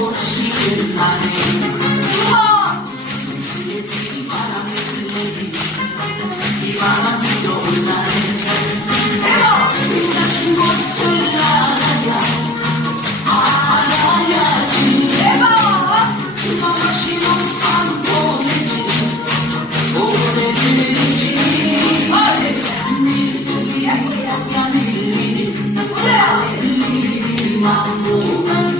Oh, she is my name. Oh, she is my name. mambo.